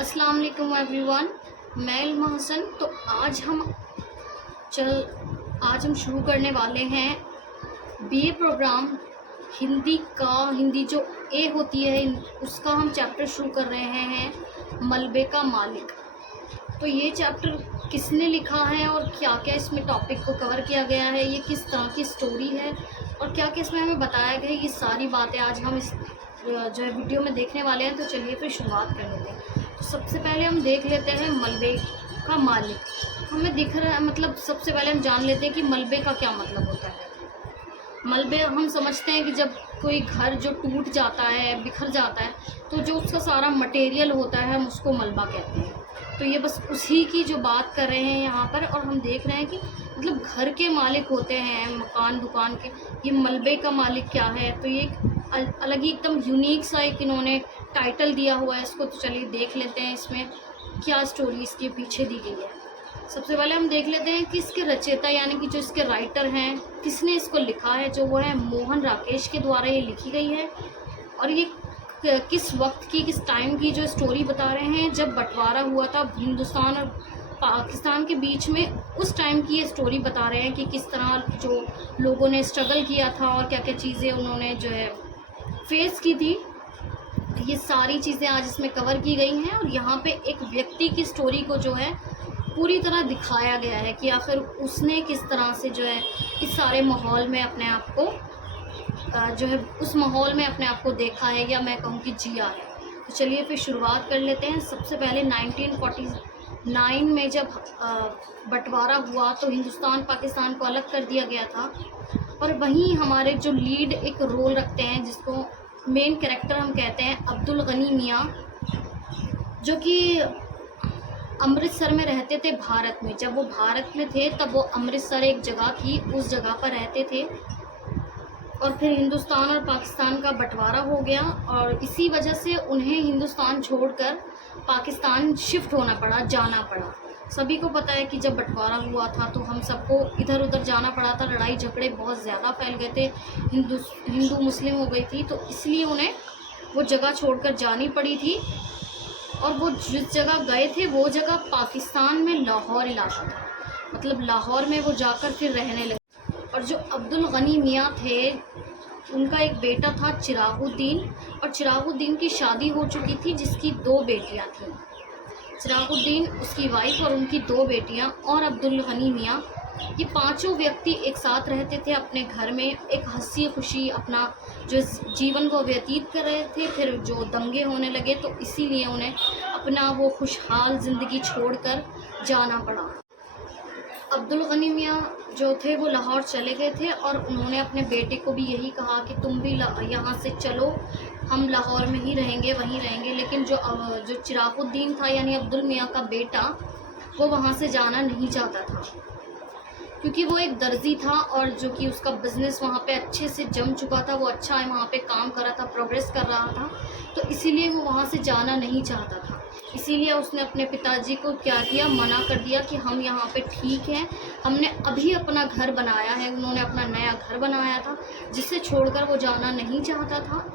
अस्सलाम वालेकुम एवरीवन, मैं इल्मा हसन। तो आज हम शुरू करने वाले हैं बीए प्रोग्राम हिंदी जो ए होती है उसका हम चैप्टर शुरू कर रहे हैं मलबे का मालिक। तो ये चैप्टर किसने लिखा है और क्या क्या इसमें टॉपिक को कवर किया गया है, ये किस तरह की स्टोरी है और क्या क्या इसमें हमें बताया गया है, ये सारी बातें आज हम इस जो है वीडियो में देखने वाले हैं। तो चलिए फिर शुरुआत कर लेते हैं। तो सबसे पहले हम देख लेते हैं मलबे का मालिक। हमें दिख रहा है, मतलब सबसे पहले हम जान लेते हैं कि मलबे का क्या मतलब होता है। मलबे हम समझते हैं कि जब कोई घर जो टूट जाता है, बिखर जाता है, तो जो उसका सारा मटेरियल होता है हम उसको मलबा कहते हैं। तो ये बस उसी की जो बात कर रहे हैं यहाँ पर। और हम देख रहे हैं कि मतलब घर के मालिक होते हैं, मकान दुकान के, ये मलबे का मालिक क्या है। तो ये अलग ही एकदम यूनिक सा एक इन्होंने टाइटल दिया हुआ है इसको। तो चलिए देख लेते हैं इसमें क्या स्टोरी इसके पीछे दी गई है। सबसे पहले हम देख लेते हैं कि इसके रचयिता यानी कि जो इसके राइटर हैं, किसने इसको लिखा है। जो वो है मोहन राकेश के द्वारा ये लिखी गई है। और ये किस वक्त की, किस टाइम की जो स्टोरी बता रहे हैं, जब बंटवारा हुआ था हिंदुस्तान और पाकिस्तान के बीच में, उस टाइम की ये स्टोरी बता रहे हैं कि किस तरह जो लोगों ने स्ट्रगल किया था और क्या क्या चीज़ें उन्होंने जो है फेस की थी। ये सारी चीज़ें आज इसमें कवर की गई हैं। और यहाँ पे एक व्यक्ति की स्टोरी को जो है पूरी तरह दिखाया गया है कि आखिर उसने किस तरह से जो है इस सारे माहौल में अपने आप को जो है उस माहौल में अपने आप को देखा है, या मैं कहूँ कि जिया है। तो चलिए फिर शुरुआत कर लेते हैं। सबसे पहले 1949 में जब बंटवारा हुआ तो हिंदुस्तान पाकिस्तान को अलग कर दिया गया था। और वहीं हमारे जो लीड एक रोल रखते हैं, जिसको मेन कैरेक्टर हम कहते हैं, अब्दुल गनी मियाँ, जो कि अमृतसर में रहते थे भारत में। जब वो भारत में थे तब वो अमृतसर एक जगह थी, उस जगह पर रहते थे। और फिर हिंदुस्तान और पाकिस्तान का बंटवारा हो गया और इसी वजह से उन्हें हिंदुस्तान छोड़कर पाकिस्तान शिफ्ट होना पड़ा, जाना पड़ा। सभी को पता है कि जब बंटवारा हुआ था तो हम सबको इधर उधर जाना पड़ा था, लड़ाई झगड़े बहुत ज़्यादा फैल गए थे, हिंदू मुस्लिम हो गई थी। तो इसलिए उन्हें वो जगह छोड़कर जानी पड़ी थी। और वो जिस जगह गए थे वो जगह पाकिस्तान में लाहौर इलाका था, मतलब लाहौर में वो जाकर फिर रहने लगे। और जो अब्दुल गनी मियाँ थे, उनका एक बेटा था चिरागुद्दीन, और चिरागुद्दीन की शादी हो चुकी थी, जिसकी 2 बेटियाँ थीं। चिरागुद्दीन, उसकी वाइफ और उनकी 2 बेटियाँ, और अब्दुल गनी मियाँ, ये पांचों व्यक्ति एक साथ रहते थे अपने घर में, एक हंसी खुशी अपना जो जीवन को व्यतीत कर रहे थे। फिर जो दंगे होने लगे तो इसीलिए उन्हें अपना वो खुशहाल ज़िंदगी छोड़कर जाना पड़ा। अब्दुल गनी मियाँ जो थे वो लाहौर चले गए थे और उन्होंने अपने बेटे को भी यही कहा कि तुम भी यहाँ से चलो, हम लाहौर में ही रहेंगे, वहीं रहेंगे। लेकिन जो चिरागुद्दीन था यानी अब्दुल मियाँ का बेटा, वो वहाँ से जाना नहीं चाहता था, क्योंकि वो एक दर्जी था और जो कि उसका बिज़नेस वहाँ पे अच्छे से जम चुका था, वो अच्छा है वहाँ पे काम कर रहा था, प्रोग्रेस कर रहा था। तो इसीलिए वो वहाँ से जाना नहीं चाहता था। इसीलिए उसने अपने पिताजी को क्या किया, मना कर दिया कि हम यहाँ पे ठीक हैं, हमने अभी अपना घर बनाया है। उन्होंने अपना नया घर बनाया था जिसे छोड़कर वो जाना नहीं चाहता था।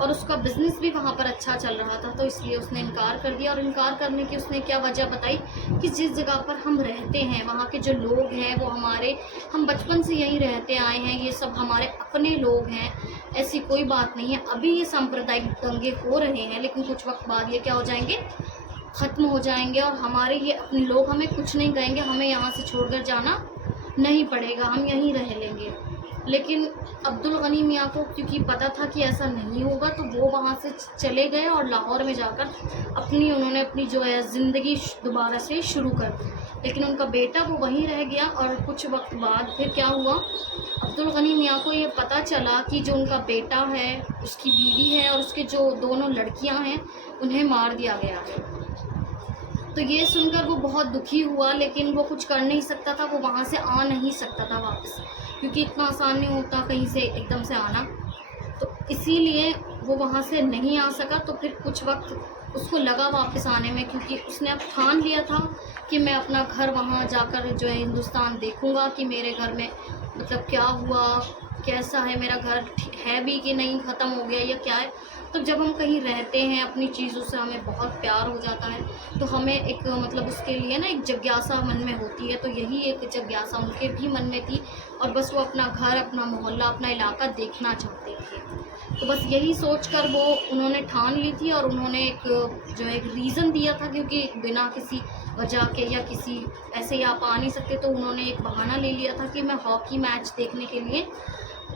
और उसका बिज़नेस भी वहाँ पर अच्छा चल रहा था, तो इसलिए उसने इनकार कर दिया। और इनकार करने की उसने क्या वजह बताई कि जिस जगह पर हम रहते हैं, वहाँ के जो लोग हैं वो हम बचपन से यहीं रहते आए हैं, ये सब हमारे अपने लोग हैं, ऐसी कोई बात नहीं है। अभी ये सांप्रदायिक दंगे हो रहे हैं, लेकिन कुछ वक्त बाद ये क्या हो जाएंगे, ख़त्म हो जाएंगे और हमारे ये अपने लोग हमें कुछ नहीं कहेंगे, हमें यहाँ से छोड़कर जाना नहीं पड़ेगा, हम यहीं रह लेंगे। लेकिन अब्दुल गनी मियाँ को क्योंकि पता था कि ऐसा नहीं होगा, तो वो वहाँ से चले गए और लाहौर में जाकर उन्होंने अपनी जो है ज़िंदगी दोबारा से शुरू कर दी। लेकिन उनका बेटा वो वहीं रह गया। और कुछ वक्त बाद फिर क्या हुआ, अब्दुल गनी मियाँ को ये पता चला कि जो उनका बेटा है, उसकी बीवी है और उसके जो 2 लड़कियाँ हैं, उन्हें मार दिया गया है। तो ये सुनकर वो बहुत दुखी हुआ, लेकिन वो कुछ कर नहीं सकता था, वो वहाँ से आ नहीं सकता था वापस, क्योंकि इतना आसान नहीं होता कहीं से एकदम से आना। तो इसीलिए वो वहाँ से नहीं आ सका। तो फिर कुछ वक्त उसको लगा वापस आने में, क्योंकि उसने अब ठान लिया था कि मैं अपना घर वहाँ जाकर जो है हिंदुस्तान देखूँगा कि मेरे घर में मतलब क्या हुआ, कैसा है मेरा घर, है भी कि नहीं, ख़त्म हो गया या क्या है। तो जब हम कहीं रहते हैं अपनी चीज़ों से हमें बहुत प्यार हो जाता है, तो हमें एक मतलब उसके लिए ना एक जिज्ञासा मन में होती है। तो यही एक जिज्ञासा उनके भी मन में थी और बस वो अपना घर, अपना मोहल्ला, अपना इलाका देखना चाहते थे। तो बस यही सोच कर वो उन्होंने ठान ली थी और उन्होंने एक जो एक रीज़न दिया था, क्योंकि बिना किसी वजह के या किसी ऐसे ही आप आ नहीं सकते, तो उन्होंने एक बहाना ले लिया था कि मैं हॉकी मैच देखने के लिए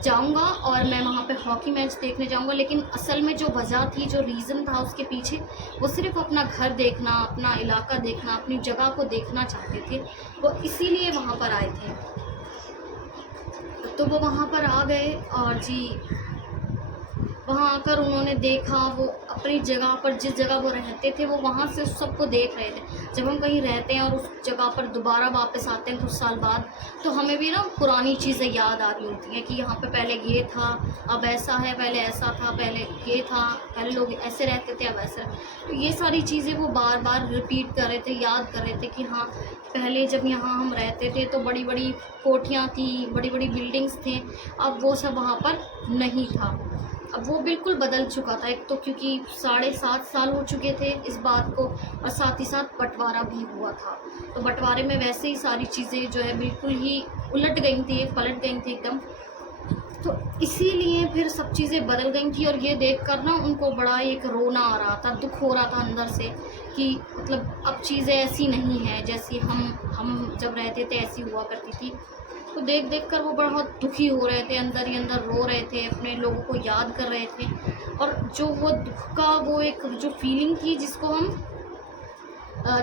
जाऊंगा और मैं वहाँ पे हॉकी मैच देखने जाऊंगा। लेकिन असल में जो वजह थी, जो रीज़न था उसके पीछे, वो सिर्फ अपना घर देखना, अपना इलाका देखना, अपनी जगह को देखना चाहते थे। वो इसीलिए वहाँ पर आए थे। तो वो वहाँ पर आ गए और जी वहाँ आकर उन्होंने देखा, वो अपनी जगह पर जिस जगह वो रहते थे वो वहाँ से उस सबको देख रहे थे। जब हम कहीं रहते हैं और उस जगह पर दोबारा वापस आते हैं कुछ साल बाद, तो हमें भी ना पुरानी चीज़ें याद आ रही होती हैं कि यहाँ पे पहले ये था, अब ऐसा है, पहले ऐसा था, पहले ये था, पहले लोग ऐसे रहते थे, अब ऐसे। तो ये सारी चीज़ें वो बार बार रिपीट कर रहे थे, याद कर रहे थे कि हाँ पहले जब यहाँ हम रहते थे तो बड़ी बड़ी कोठियाँ थी, बड़ी बड़ी बिल्डिंग्स थे, अब वो सब वहाँ पर नहीं था। अब वो बिल्कुल बदल चुका था। एक तो क्योंकि 7.5 साल हो चुके थे इस बात को, और साथ ही साथ बंटवारा भी हुआ था। तो बंटवारे में वैसे ही सारी चीज़ें जो है बिल्कुल ही उलट गई थी, पलट गई थी एकदम। तो इसीलिए फिर सब चीज़ें बदल गई थी और ये देखकर ना उनको बड़ा एक रोना आ रहा था, दुख हो रहा था अंदर से कि मतलब अब चीज़ें ऐसी नहीं हैं जैसी हम जब रहते थे ऐसी हुआ करती थी। तो देख देख कर वो बहुत दुखी हो रहे थे, अंदर ही अंदर रो रहे थे, अपने लोगों को याद कर रहे थे। और जो वो दुख का वो एक जो फीलिंग थी, जिसको हम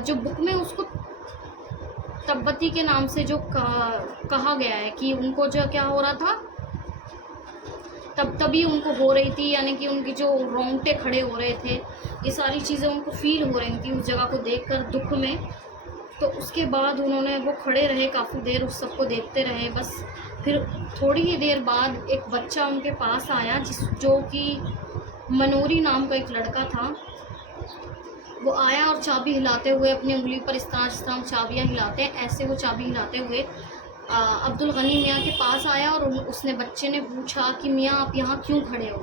जो बुक में उसको तब्बती के नाम से जो कहा गया है कि उनको जो क्या हो रहा था, तभी उनको हो रही थी, यानी कि उनकी जो रोंगटे खड़े हो रहे थे, ये सारी चीज़ें उनको फील हो रही थी उस जगह को देखकर दुख में। तो उसके बाद उन्होंने वो खड़े रहे काफ़ी देर, उस सबको देखते रहे बस। फिर थोड़ी ही देर बाद एक बच्चा उनके पास आया जो कि मनोरी नाम का एक लड़का था। वो आया और चाबी हिलाते हुए अपनी उंगली पर इस तरह चाबियाँ हिलाते हैं, ऐसे वो चाबी हिलाते हुए अब्दुल गनी मियाँ के पास आया और उसने बच्चे ने पूछा कि मियाँ आप यहाँ क्यों खड़े हो।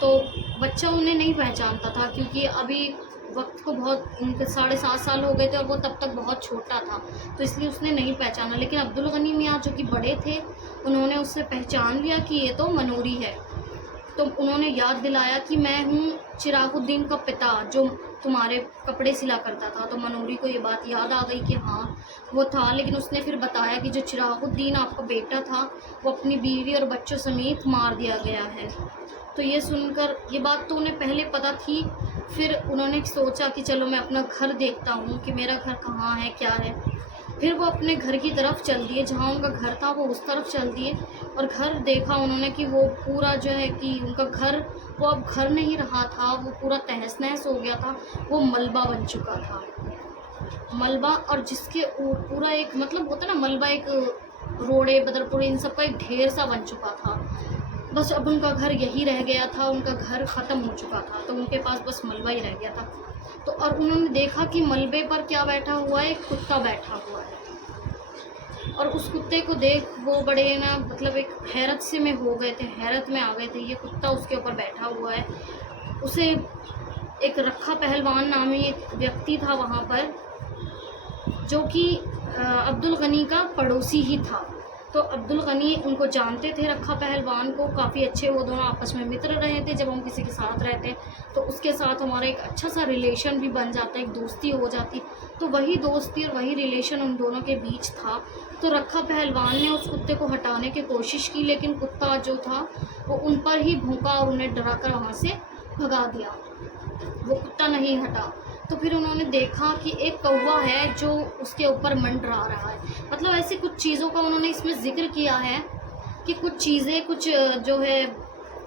तो बच्चा उन्हें नहीं पहचानता था, क्योंकि अभी वक्त को बहुत, उनके 7.5 साल हो गए थे और वो तब तक बहुत छोटा था, तो इसलिए उसने नहीं पहचाना। लेकिन अब्दुल गनी मियाँ जो कि बड़े थे, उन्होंने उससे पहचान लिया कि ये तो मनोरी है। तो उन्होंने याद दिलाया कि मैं हूँ चिरागुद्दीन का पिता, जो तुम्हारे कपड़े सिला करता था। तो मनोरी को ये बात याद आ गई कि हाँ वो था। लेकिन उसने फिर बताया कि जो चिरागुद्दीन आपका बेटा था वो अपनी बीवी और बच्चों समेत मार दिया गया है। तो ये सुनकर, ये बात तो उन्हें पहले पता थी, फिर उन्होंने सोचा कि चलो मैं अपना घर देखता हूँ कि मेरा घर कहाँ है, क्या है। फिर वो अपने घर की तरफ चल दिए, जहाँ उनका घर था वो उस तरफ चल दिए और घर देखा उन्होंने कि वो पूरा जो है कि उनका घर वो अब घर नहीं रहा था, वो पूरा तहस नहस हो गया था, वो मलबा बन चुका था। मलबा, और जिसके पूरा एक मतलब होता ना मलबा, एक रोड़े बदरपुरे इन सब का एक ढेर सा बन चुका था। बस अब उनका घर यही रह गया था, उनका घर ख़त्म हो चुका था, तो उनके पास बस मलबा ही रह गया था। तो और उन्होंने देखा कि मलबे पर क्या बैठा हुआ है, एक कुत्ता बैठा हुआ है। और उस कुत्ते को देख वो बड़े ना मतलब एक हैरत से में हो गए थे, हैरत में आ गए थे। ये कुत्ता उसके ऊपर बैठा हुआ है। उसे एक रखा पहलवान नामी एक व्यक्ति था वहाँ पर, जो कि अब्दुल गनी का पड़ोसी ही था। तो अब्दुल गनी उनको जानते थे, रखा पहलवान को, काफ़ी अच्छे वो दोनों आपस में मित्र रहे थे। जब हम किसी के साथ रहते हैं तो उसके साथ हमारा एक अच्छा सा रिलेशन भी बन जाता है, एक दोस्ती हो जाती। तो वही दोस्ती और वही रिलेशन उन दोनों के बीच था। तो रखा पहलवान ने उस कुत्ते को हटाने की कोशिश की, लेकिन कुत्ता जो था वो उन पर ही भौंका और उन्हें डरा कर वहाँ से भगा दिया। वो कुत्ता नहीं हटा। तो फिर उन्होंने देखा कि एक कौवा है जो उसके ऊपर मंडरा रहा है। मतलब ऐसी कुछ चीज़ों का उन्होंने इसमें जिक्र किया है कि कुछ चीज़ें, कुछ जो है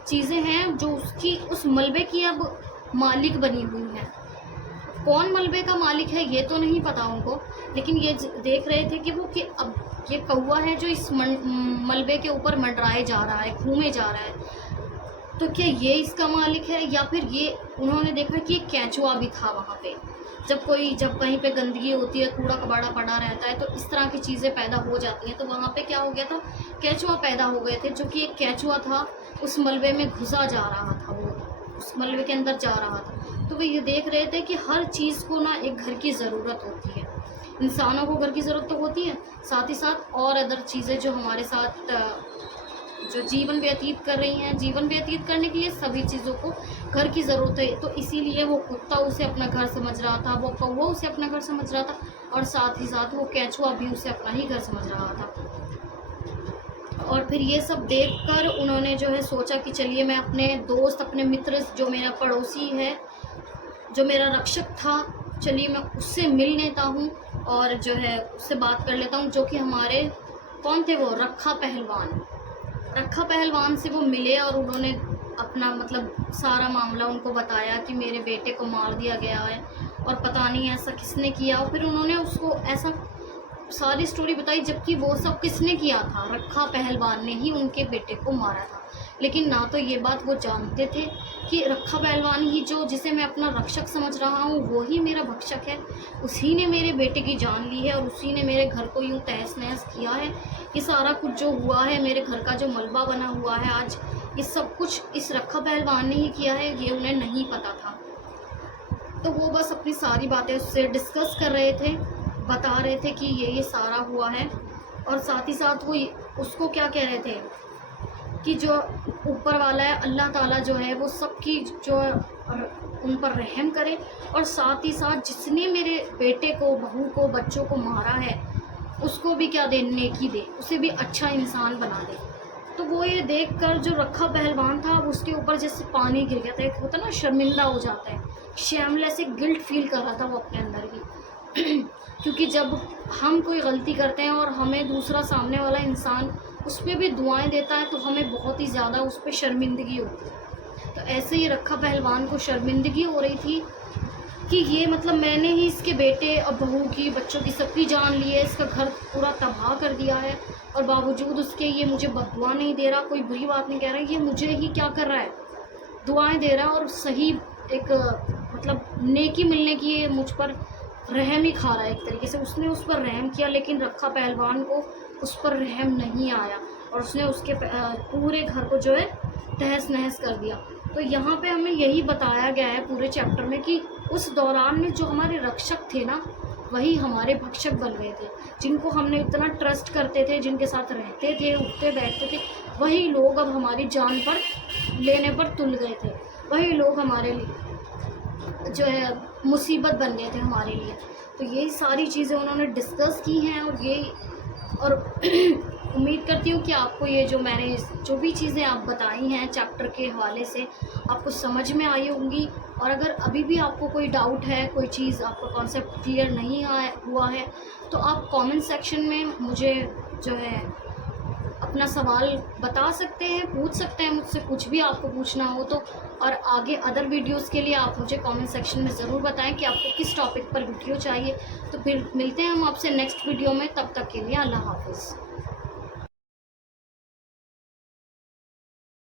चीज़ें हैं जो उसकी उस मलबे की अब मालिक बनी हुई हैं। कौन मलबे का मालिक है ये तो नहीं पता उनको, लेकिन ये देख रहे थे कि वो कि अब ये कौवा है जो इस मलबे के ऊपर मंडराए जा रहा है, घूमे जा रहा है। तो क्या ये इसका मालिक है, या फिर ये उन्होंने देखा कि एक केंचुआ भी था वहाँ पे। जब कहीं पे गंदगी होती है, कूड़ा कबाड़ा पड़ा रहता है, तो इस तरह की चीज़ें पैदा हो जाती हैं। तो वहाँ पे क्या हो गया था, केंचुआ पैदा हो गए थे, जो कि एक केंचुआ था उस मलबे में घुसा जा रहा था, वो उस मलबे के अंदर जा रहा था। तो वो ये देख रहे थे कि हर चीज़ को ना एक घर की ज़रूरत होती है। इंसानों को घर की ज़रूरत तो होती है, साथ ही साथ और अदर चीज़ें जो हमारे साथ जो जीवन व्यतीत कर रही हैं, जीवन व्यतीत करने के लिए सभी चीज़ों को घर की ज़रूरत है। तो इसीलिए वो कुत्ता उसे अपना घर समझ रहा था, वो कौवा उसे अपना घर समझ रहा था, और साथ ही साथ वो केंचुआ भी उसे अपना ही घर समझ रहा था। और फिर ये सब देखकर उन्होंने जो है सोचा कि चलिए मैं अपने दोस्त, अपने मित्र, जो मेरा पड़ोसी है, जो मेरा रक्षक था, चलिए मैं उससे मिल लेता हूँ और जो है उससे बात कर लेता हूँ। जो कि हमारे कौन थे, वो रखा पहलवान। रखा पहलवान से वो मिले और उन्होंने अपना मतलब सारा मामला उनको बताया कि मेरे बेटे को मार दिया गया है और पता नहीं ऐसा किसने किया। और फिर उन्होंने उसको ऐसा सारी स्टोरी बताई, जबकि वो सब किसने किया था, रखा पहलवान ने ही उनके बेटे को मारा था। लेकिन ना तो ये बात वो जानते थे कि रखा पहलवान ही, जो जिसे मैं अपना रक्षक समझ रहा हूँ, वो ही मेरा भक्षक है। उसी ने मेरे बेटे की जान ली है और उसी ने मेरे घर को यूँ तहस नहस किया है। ये सारा कुछ जो हुआ है, मेरे घर का जो मलबा बना हुआ है आज, ये सब कुछ इस रखा पहलवान ने ही किया है, ये उन्हें नहीं पता था। तो वो बस अपनी सारी बातें उससे डिस्कस कर रहे थे, बता रहे थे कि ये सारा हुआ है। और साथ ही साथ वो उसको क्या कह रहे थे कि जो ऊपर वाला है, अल्लाह ताला जो है, वो सबकी जो उन पर रहम करे, और साथ ही साथ जिसने मेरे बेटे को, बहू को, बच्चों को मारा है, उसको भी क्या दे, नेकी दे, उसे भी अच्छा इंसान बना दे। तो वो ये देखकर जो रखा पहलवान था, उसके ऊपर जैसे पानी गिर गया था, एक होता ना शर्मिंदा हो जाता है, शैमले से गिल्ट फील कर रहा था वो अपने अंदर की क्योंकि जब हम कोई गलती करते हैं और हमें दूसरा सामने वाला इंसान उस पर भी दुआएं देता है, तो हमें बहुत ही ज़्यादा उस पर शर्मिंदगी होती है। तो ऐसे ही रखा पहलवान को शर्मिंदगी हो रही थी कि ये मतलब मैंने ही इसके बेटे और बहू की, बच्चों की, सबकी जान ली है, इसका घर पूरा तबाह कर दिया है, और बावजूद उसके ये मुझे बददुआ नहीं दे रहा, कोई बुरी बात नहीं कह रहा, ये मुझे ही क्या कर रहा है, दुआएं दे रहा है, और सही एक मतलब नेकी मिलने की ये मुझ पर रहम ही खा रहा है एक तरीके से। उसने उस पर रहम किया, लेकिन रखा पहलवान को उस पर रहम नहीं आया, और उसने उसके पूरे घर को जो है तहस नहस कर दिया। तो यहाँ पे हमें यही बताया गया है पूरे चैप्टर में कि उस दौरान में जो हमारे रक्षक थे ना, वही हमारे भक्षक बन गए थे। जिनको हमने इतना ट्रस्ट करते थे, जिनके साथ रहते थे, उठते बैठते थे, वही लोग अब हमारी जान पर लेने पर तुल गए थे। वही लोग हमारे लिए जो है मुसीबत बन गए थे हमारे लिए। तो यही सारी चीज़ें उन्होंने डिस्कस की हैं, और उम्मीद करती हूँ कि आपको ये जो मैंने जो भी चीज़ें आप बताई हैं चैप्टर के हवाले से, आपको समझ में आई होंगी। और अगर अभी भी आपको कोई डाउट है, कोई चीज़ आपका कॉन्सेप्ट क्लियर नहीं हुआ है, तो आप कमेंट सेक्शन में मुझे जो है अपना सवाल बता सकते हैं, पूछ सकते हैं मुझसे, कुछ भी आपको पूछना हो तो। और आगे अदर वीडियोस के लिए आप मुझे कमेंट सेक्शन में ज़रूर बताएं कि आपको किस टॉपिक पर वीडियो चाहिए। तो फिर मिलते हैं हम आपसे नेक्स्ट वीडियो में, तब तक के लिए अल्लाह हाफ़िज़।